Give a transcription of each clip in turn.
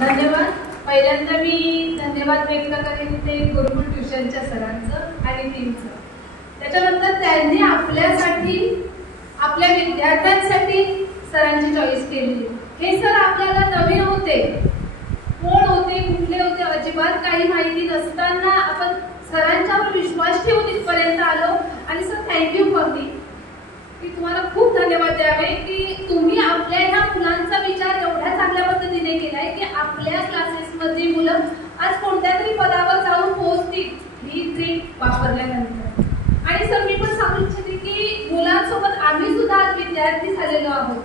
धन्यवाद. पहिल्यांदा मी धन्यवाद व्यक्त करेन ते गुरुकुल ट्युशनच्या सरांचं आणि टीमचं. त्याच्यानंतर त्यांनी आपल्यासाठी आपल्या विद्यार्थ्यांसाठी सरांची चॉईस केली. हे सर आपल्याला नवीन होते, कोण होते कुठले होते अजिबात काही माहिती नसताना आपण सरांच्यावर विश्वास ठेवून इथपर्यंत आलो. आणि सर थँक्यू फॉर की तुम्हाला खूप धन्यवाद द्यावे की तुम्ही आपल्या ह्या मुलांचा विचार एवढ्या चांगल्या पद्धतीने केलाय की आपल्या क्लासेसमधली मुलं आज कोणत्या तरी पदावर जाऊन पोहोचतील ही ट्रिक वापरल्यानंतर. आणि सर मी पण सांगू इच्छिते की मुलांसोबत आम्ही सुद्धा आज विद्यार्थी झालेलो आहोत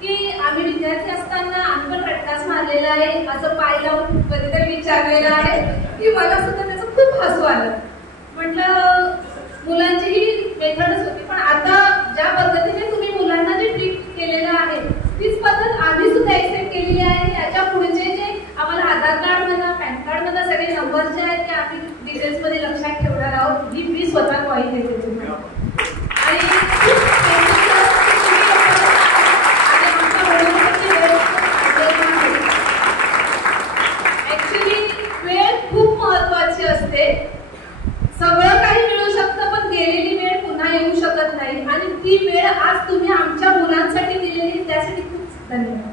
की आम्ही विद्यार्थी असताना आम्ही पण रट्टाच मारलेला आहे, असं पाय लावून कधीतरी विचारलेलं आहे की मला सुद्धा त्याचं खूप हसू आलं. म्हटलं मुलांची ही मेथडच होती, पण आता ज्या पद्धतीने तुम्ही मुलांना जे ट्रीट केलेलं आहे तीच पद्धत आम्ही सुद्धा एक्सेप्ट केलेली आहे. याच्या पुढचे जे आम्हाला आधार कार्ड म्हणा पॅन कार्ड म्हणा सगळे नंबर जे आहेत ते आम्ही डिटेल्स मध्ये लक्षात ठेवणार आहोत. ही मी स्वतः कॉइन देते तुम्हाला. ऍक्च्युली वेळ खूप महत्वाची असते. सगळं काही मिळू शकतं पण गेलेली वेळ पुन्हा येऊ शकत नाही. आणि ती वेळ आज तुम्ही आमच्या मुलांसाठी दिलेली त्यासाठी खूप धन्यवाद.